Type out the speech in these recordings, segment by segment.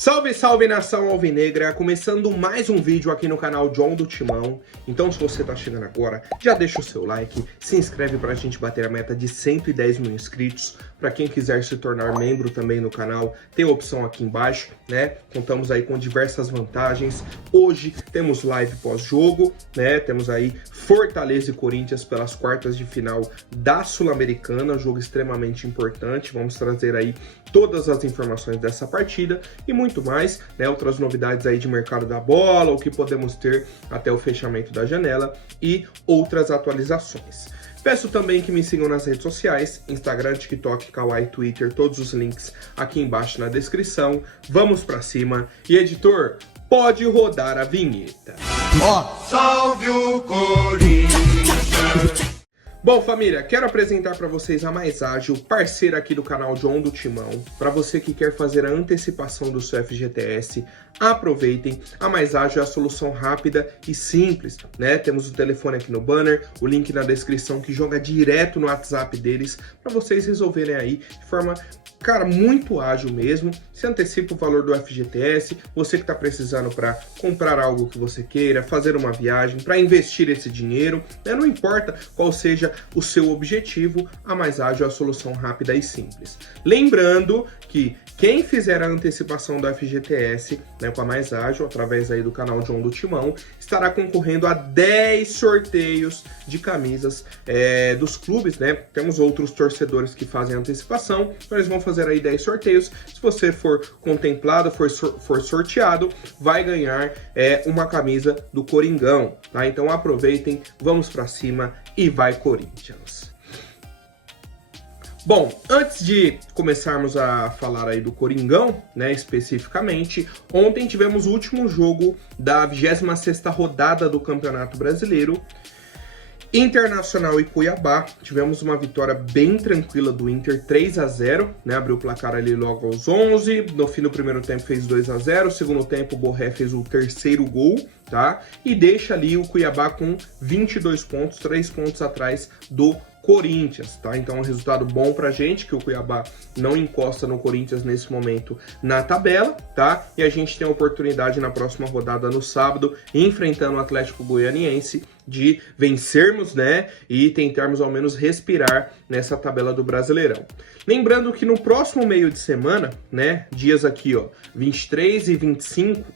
Salve, salve nação alvinegra, começando mais um vídeo aqui no canal John do Timão. Então se você tá chegando agora, já deixa o seu like, se inscreve pra gente bater a meta de 110 mil inscritos. Pra quem quiser se tornar membro também no canal, tem a opção aqui embaixo, né? Contamos aí com diversas vantagens. Hoje temos live pós-jogo, né? Temos aí Fortaleza e Corinthians pelas quartas de final da Sul-Americana, jogo extremamente importante. Vamos trazer aí todas as informações dessa partida e muito mais, né? Outras novidades aí de mercado da bola, o que podemos ter até o fechamento da janela e outras atualizações. Peço também que me sigam nas redes sociais, Instagram, TikTok, Kawaii, Twitter, todos os links aqui embaixo na descrição. Vamos pra cima e editor, pode rodar a vinheta. Salve o Corinthians! Bom, família, quero apresentar para vocês a Mais Ágil, parceira aqui do canal John do Timão. Para você que quer fazer a antecipação do seu FGTS, aproveitem. A Mais Ágil é a solução rápida e simples, né? Temos o telefone aqui no banner, o link na descrição que joga direto no WhatsApp deles para vocês resolverem aí de forma, cara, muito ágil mesmo. Se antecipa o valor do FGTS, você que está precisando para comprar algo que você queira, fazer uma viagem, para investir esse dinheiro, né? Não importa qual seja o seu objetivo, a Mais Ágil é a solução rápida e simples. Lembrando que quem fizer a antecipação do FGTS, né, com a Mais Ágil, através aí do canal John do Timão, estará concorrendo a 10 sorteios de camisas dos clubes, né? Temos outros torcedores que fazem a antecipação, então eles vão fazer aí 10 sorteios. Se você for contemplado, for sorteado, vai ganhar uma camisa do Coringão, tá? Então aproveitem, vamos pra cima e vai Corinthians! Bom, antes de começarmos a falar aí do Coringão, né, especificamente, ontem tivemos o último jogo da 26ª rodada do Campeonato Brasileiro. Internacional e Cuiabá, tivemos uma vitória bem tranquila do Inter, 3-0, né, abriu o placar ali logo aos 11, no fim do primeiro tempo fez 2-0, segundo tempo o Borré fez o terceiro gol, tá, e deixa ali o Cuiabá com 22 pontos, 3 pontos atrás do Corinthians, tá? Então é um resultado bom pra gente, que o Cuiabá não encosta no Corinthians nesse momento na tabela, tá? E a gente tem a oportunidade na próxima rodada no sábado, enfrentando o Atlético Goianiense, de vencermos, né? E tentarmos ao menos respirar nessa tabela do Brasileirão. Lembrando que no próximo meio de semana, né? Dias aqui, ó, 23 e 25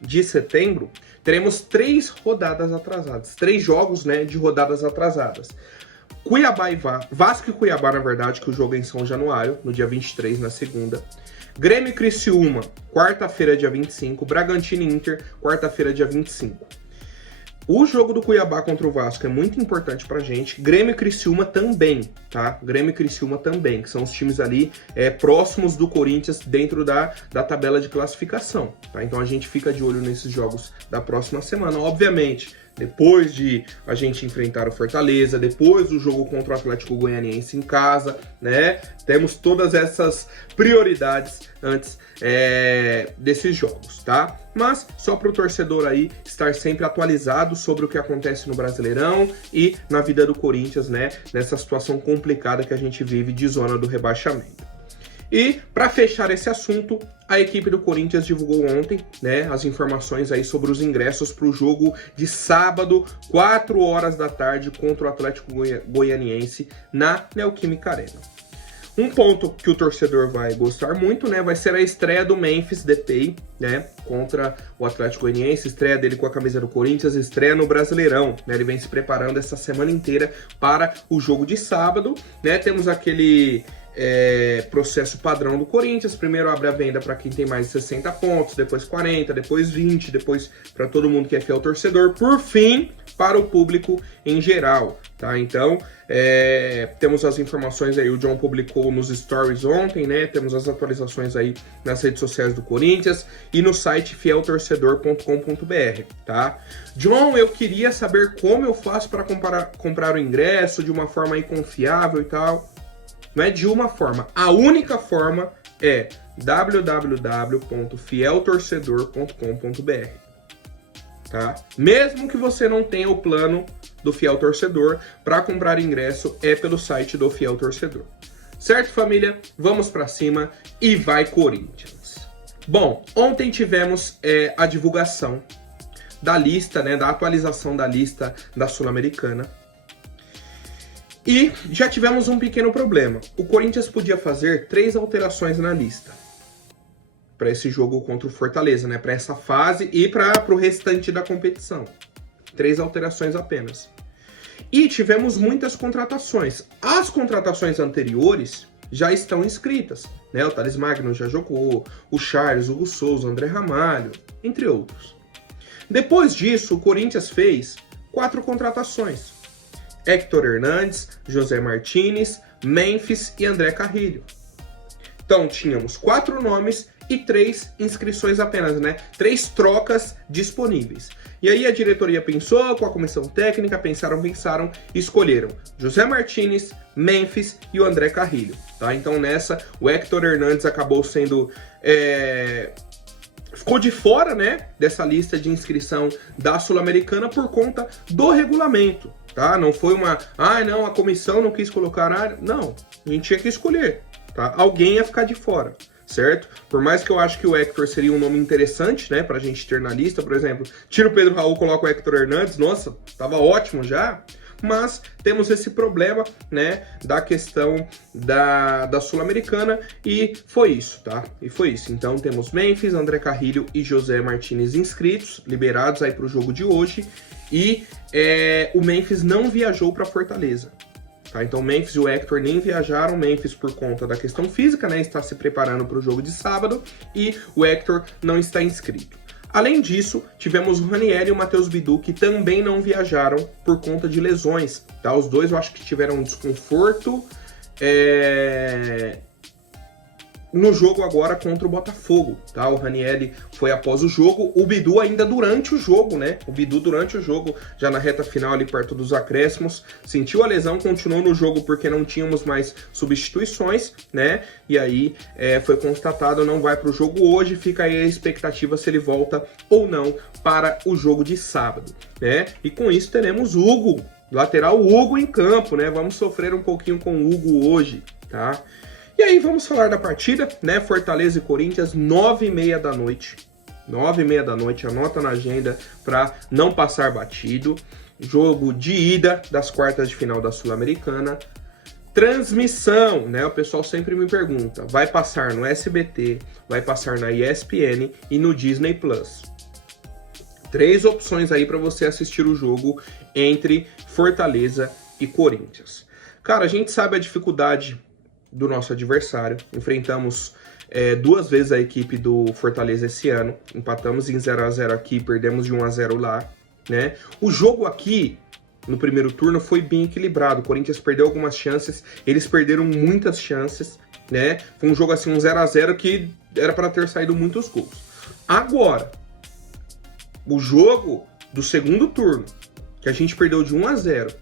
de setembro, teremos 3 rodadas atrasadas, 3 jogos, né, de rodadas atrasadas. Cuiabá e Vasco e Cuiabá, na verdade, que o jogo é em São Januário, no dia 23, na segunda. Grêmio e Criciúma, quarta-feira, dia 25. Bragantino e Inter, quarta-feira, dia 25. O jogo do Cuiabá contra o Vasco é muito importante pra gente. Grêmio e Criciúma também, tá? Grêmio e Criciúma também, que são os times ali próximos do Corinthians dentro da tabela de classificação, tá? Então a gente fica de olho nesses jogos da próxima semana. Obviamente, depois de a gente enfrentar o Fortaleza, depois do jogo contra o Atlético Goianiense em casa, né? Temos todas essas prioridades antes desses jogos, tá? Mas só para o torcedor aí estar sempre atualizado sobre o que acontece no Brasileirão e na vida do Corinthians, né? Nessa situação complicada que a gente vive de zona do rebaixamento. E para fechar esse assunto, a equipe do Corinthians divulgou ontem, né, as informações aí sobre os ingressos para o jogo de sábado, 4 horas da tarde, contra o Atlético Goianiense na Neoquímica Arena. Um ponto que o torcedor vai gostar muito, né, vai ser a estreia do Memphis Depay, né, contra o Atlético Goianiense, estreia dele com a camisa do Corinthians, estreia no Brasileirão, né, ele vem se preparando essa semana inteira para o jogo de sábado, né, temos aquele processo padrão do Corinthians, primeiro abre a venda para quem tem mais de 60 pontos, depois 40, depois 20, depois para todo mundo que é fiel torcedor, por fim, para o público em geral, tá? Então, temos as informações aí, o John publicou nos stories ontem, né? Temos as atualizações aí nas redes sociais do Corinthians e no site fieltorcedor.com.br, tá? John, eu queria saber como eu faço para comprar o ingresso de uma forma aí confiável e tal. Não é de uma forma, a única forma é www.fieltorcedor.com.br, tá? Mesmo que você não tenha o plano do Fiel Torcedor, para comprar ingresso é pelo site do Fiel Torcedor. Certo, família? Vamos pra cima e vai Corinthians! Bom, ontem tivemos a divulgação da lista, né, da atualização da lista da Sul-Americana. E já tivemos um pequeno problema. O Corinthians podia fazer 3 alterações na lista para esse jogo contra o Fortaleza, né, para essa fase e para o restante da competição. 3 alterações apenas. E tivemos muitas contratações. As contratações anteriores já estão inscritas, né? O Thales Magno já jogou, o Charles, o Hugo Souza, o André Ramalho, entre outros. Depois disso, o Corinthians fez 4 contratações. Héctor Hernandes, José Martinez, Memphis e André Carrilho. Então, tínhamos 4 nomes e 3 inscrições apenas, né? 3 trocas disponíveis. E aí a diretoria pensou, com a comissão técnica, pensaram, escolheram José Martinez, Memphis e o André Carrilho, tá? Então nessa, o Héctor Hernandes acabou sendo... ficou de fora, né, dessa lista de inscrição da Sul-Americana por conta do regulamento, tá? Não foi uma... não, a comissão não quis colocar... Não, a gente tinha que escolher, tá? Alguém ia ficar de fora. Certo? Por mais que eu acho que o Héctor seria um nome interessante, né, pra gente ter na lista, por exemplo, tira o Pedro Raul, coloca o Héctor Hernandes, nossa, tava ótimo já, mas temos esse problema, né, da questão da Sul-Americana e foi isso, tá? E foi isso. Então temos Memphis, André Carrilho e José Martinez inscritos, liberados aí pro jogo de hoje e o Memphis não viajou pra Fortaleza. Tá, então o Memphis e o Héctor nem viajaram, o Memphis por conta da questão física, né, está se preparando para o jogo de sábado, e o Héctor não está inscrito. Além disso, tivemos o Ranieri e o Matheus Bidu, que também não viajaram por conta de lesões. Tá? Os dois eu acho que tiveram um desconforto no jogo agora contra o Botafogo, tá? O Ranieri foi após o jogo, o Bidu ainda durante o jogo, né? O Bidu durante o jogo, já na reta final ali perto dos acréscimos, sentiu a lesão, continuou no jogo porque não tínhamos mais substituições, né? E aí foi constatado, não vai para o jogo hoje, fica aí a expectativa se ele volta ou não para o jogo de sábado, né? E com isso teremos Hugo, lateral Hugo em campo, né? Vamos sofrer um pouquinho com o Hugo hoje, tá? E aí vamos falar da partida, né? Fortaleza e Corinthians, 9h30 da noite. 9h30 da noite, anota na agenda para não passar batido. Jogo de ida das quartas de final da Sul-Americana. Transmissão, né? O pessoal sempre me pergunta, vai passar no SBT, vai passar na ESPN e no Disney Plus. 3 opções aí para você assistir o jogo entre Fortaleza e Corinthians. Cara, a gente sabe a dificuldade do nosso adversário, enfrentamos 2 vezes a equipe do Fortaleza esse ano, empatamos em 0x0 aqui, perdemos de 1x0 lá, né? O jogo aqui, no primeiro turno, foi bem equilibrado, o Corinthians perdeu algumas chances, eles perderam muitas chances, né? Foi um jogo assim, um 0x0 que era para ter saído muitos gols. Agora, o jogo do segundo turno, que a gente perdeu de 1x0,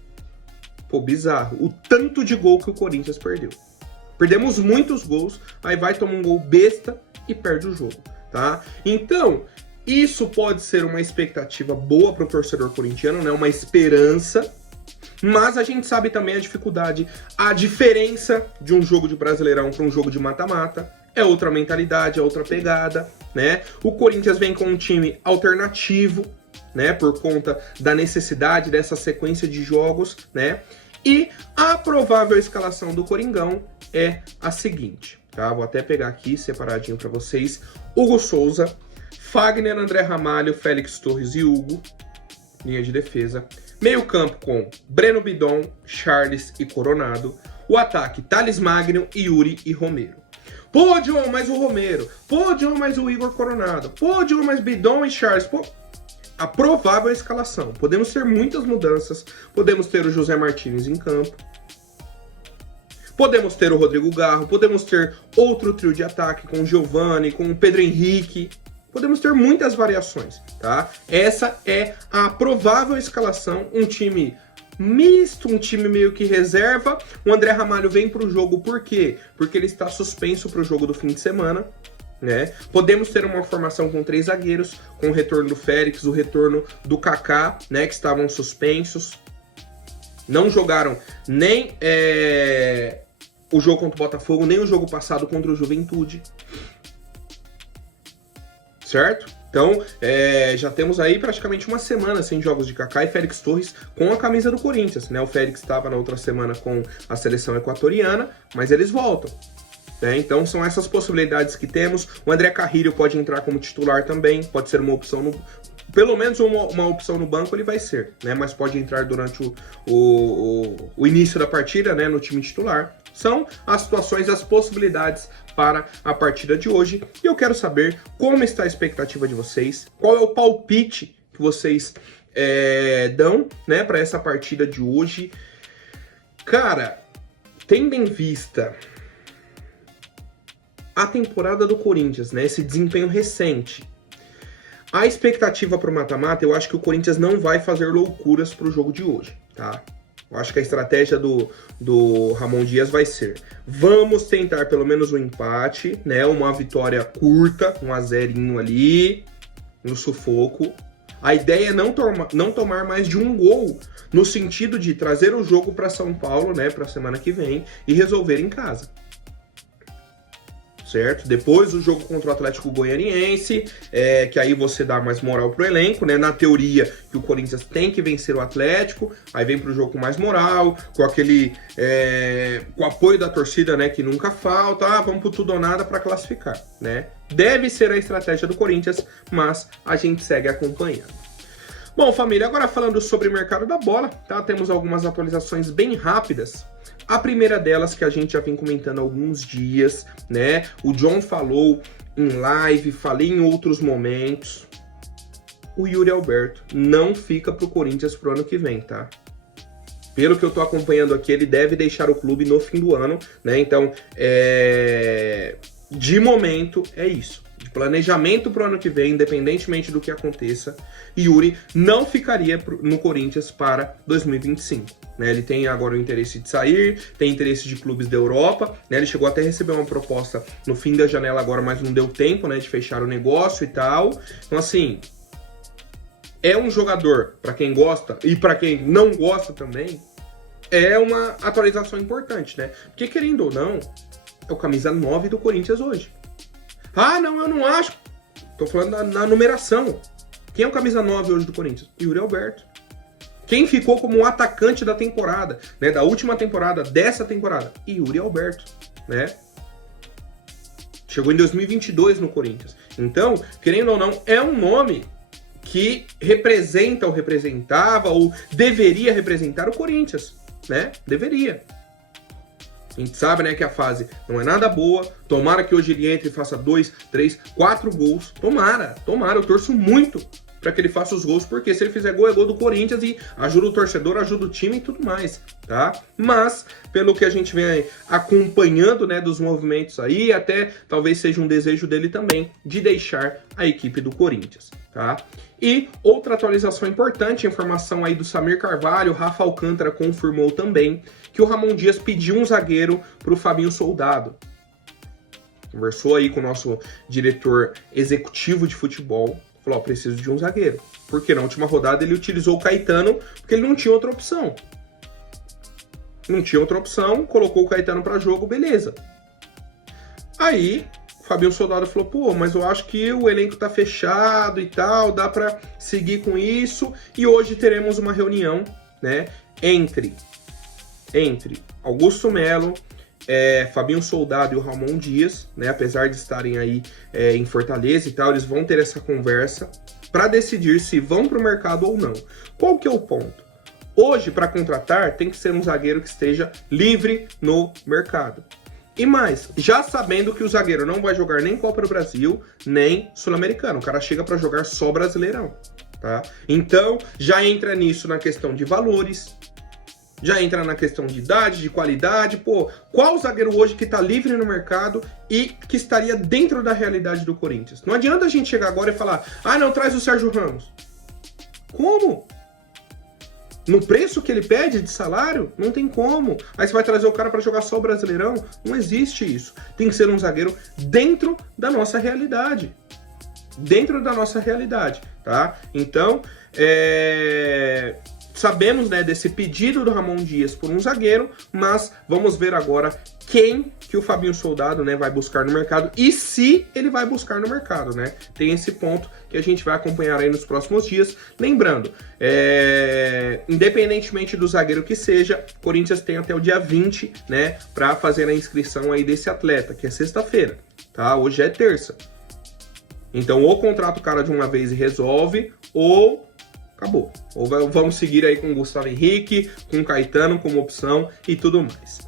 pô, bizarro, o tanto de gol que o Corinthians perdeu. Perdemos muitos gols, aí vai tomar um gol besta e perde o jogo, tá? Então, isso pode ser uma expectativa boa para o torcedor corintiano, né? Uma esperança, mas a gente sabe também a dificuldade, a diferença de um jogo de Brasileirão para um jogo de mata-mata, é outra mentalidade, é outra pegada, né? O Corinthians vem com um time alternativo, né? Por conta da necessidade dessa sequência de jogos, né? E a provável escalação do Coringão é a seguinte, tá? Vou até pegar aqui separadinho para vocês. Hugo Souza, Fagner, André Ramalho, Félix Torres e Hugo, linha de defesa. Meio campo com Breno Bidon, Charles e Coronado. O ataque, Thales Magno, Yuri e Romero. Pô, John, mas o Romero. Pô, John, mas o Igor Coronado. Pô, John, mas Bidon e Charles. Pô... A provável escalação. Podemos ter muitas mudanças. Podemos ter o José Martinez em campo. Podemos ter o Rodrigo Garro. Podemos ter outro trio de ataque com o Giovani, com o Pedro Henrique. Podemos ter muitas variações, tá? Essa é a provável escalação. Um time misto, um time meio que reserva. O André Ramalho vem para o jogo por quê? Porque ele está suspenso para o jogo do fim de semana. Né? Podemos ter uma formação com 3 zagueiros, com o retorno do Félix, o retorno do Kaká, né, que estavam suspensos. Não jogaram nem o jogo contra o Botafogo, nem o jogo passado contra o Juventude. certo? Então, já temos aí praticamente uma semana sem jogos de Kaká e Félix Torres com a camisa do Corinthians, né? O Félix estava na outra semana com a seleção equatoriana, mas eles voltam. Então são essas possibilidades que temos. O André Carrilho pode entrar como titular também, pode ser uma opção, pelo menos uma opção no banco ele vai ser, né? Mas pode entrar durante o início da partida, né? No time titular. São as situações, as possibilidades para a partida de hoje. E eu quero saber como está a expectativa de vocês, qual é o palpite que vocês dão, né, para essa partida de hoje. Cara, tendo em vista a temporada do Corinthians, né? Esse desempenho recente. A expectativa para o mata-mata, eu acho que o Corinthians não vai fazer loucuras para o jogo de hoje, tá? Eu acho que a estratégia do Ramon Dias vai ser: vamos tentar pelo menos um empate, né? Uma vitória curta, 1-0 ali, no sufoco. A ideia é não tomar mais de um gol, no sentido de trazer o jogo para São Paulo, né? Para a semana que vem e resolver em casa. Certo? Depois o jogo contra o Atlético Goianiense, que aí você dá mais moral pro elenco, né? Na teoria que o Corinthians tem que vencer o Atlético, aí vem pro jogo com mais moral, com aquele com o apoio da torcida, né? Que nunca falta, vamos pro tudo ou nada para classificar, né? Deve ser a estratégia do Corinthians, mas a gente segue acompanhando. Bom, família, agora falando sobre o mercado da bola, tá? Temos algumas atualizações bem rápidas. A primeira delas, que a gente já vem comentando há alguns dias, né? O John falou em live, falei em outros momentos. O Yuri Alberto não fica pro Corinthians pro ano que vem, tá? Pelo que eu tô acompanhando aqui, ele deve deixar o clube no fim do ano, né? Então, de momento, é isso. De planejamento pro ano que vem, independentemente do que aconteça, Yuri não ficaria no Corinthians para 2025. Né? Ele tem agora o interesse de sair, tem interesse de clubes da Europa, né? Ele chegou até a receber uma proposta no fim da janela agora, mas não deu tempo, né, de fechar o negócio e tal. Então, assim, é um jogador, para quem gosta e para quem não gosta também, é uma atualização importante, né? Porque, querendo ou não, é o camisa 9 do Corinthians hoje. Ah, não, eu não acho. Tô falando na numeração. Quem é o camisa 9 hoje do Corinthians? Yuri Alberto. Quem ficou como um atacante da temporada, né? Da última temporada, dessa temporada? Yuri Alberto, né? Chegou em 2022 no Corinthians. Então, querendo ou não, é um nome que representa ou representava ou deveria representar o Corinthians, né? Deveria. A gente sabe, né, que a fase não é nada boa. Tomara que hoje ele entre e faça 2, 3, 4 gols. Tomara. Eu torço muito para que ele faça os gols, porque se ele fizer gol, é gol do Corinthians e ajuda o torcedor, ajuda o time e tudo mais, tá? Mas, pelo que a gente vem acompanhando, né, dos movimentos aí, até talvez seja um desejo dele também de deixar a equipe do Corinthians, tá? E outra atualização importante, informação aí do Samir Carvalho, Rafa Alcântara confirmou também que o Ramon Dias pediu um zagueiro para o Fabinho Soldado. Conversou aí com o nosso diretor executivo de futebol, falou, preciso de um zagueiro. Porque na última rodada ele utilizou o Caetano, porque ele não tinha outra opção. Colocou o Caetano para jogo, beleza. Aí o Fabinho Soldado falou, pô, mas eu acho que o elenco tá fechado e tal, dá para seguir com isso. E hoje teremos uma reunião, né, entre Augusto Melo, Fabinho Soldado e o Ramon Dias, né, apesar de estarem aí em Fortaleza e tal, eles vão ter essa conversa para decidir se vão para o mercado ou não. Qual que é o ponto? Hoje, para contratar, tem que ser um zagueiro que esteja livre no mercado. E mais, já sabendo que o zagueiro não vai jogar nem Copa do Brasil, nem Sul-Americano. O cara chega para jogar só Brasileirão, tá? Então, já entra nisso na questão de valores, já entra na questão de idade, de qualidade. Pô, qual zagueiro hoje que tá livre no mercado e que estaria dentro da realidade do Corinthians? Não adianta a gente chegar agora e falar, ah, não, traz o Sérgio Ramos. Como? No preço que ele pede de salário, não tem como. Aí você vai trazer o cara para jogar só o Brasileirão? Não existe isso. Tem que ser um zagueiro dentro da nossa realidade. Dentro da nossa realidade, tá? Então, sabemos, né, desse pedido do Ramon Dias por um zagueiro, mas vamos ver agora quem que o Fabinho Soldado, né, vai buscar no mercado e se ele vai buscar no mercado, né? Tem esse ponto que a gente vai acompanhar aí nos próximos dias. Lembrando, independentemente do zagueiro que seja, o Corinthians tem até o dia 20, né, para fazer a inscrição aí desse atleta, que é sexta-feira, tá? Hoje é terça. Então, ou contrata o cara de uma vez e resolve, ou acabou. Ou vamos seguir aí com o Gustavo Henrique, com o Caetano como opção e tudo mais.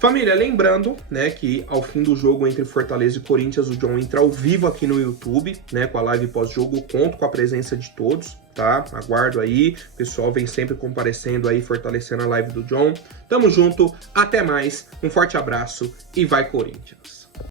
Família, lembrando, né, que ao fim do jogo entre Fortaleza e Corinthians, o John entra ao vivo aqui no YouTube, né, com a live pós-jogo, conto com a presença de todos, tá? Aguardo aí, o pessoal vem sempre comparecendo aí, fortalecendo a live do John. Tamo junto, até mais, um forte abraço e vai Corinthians!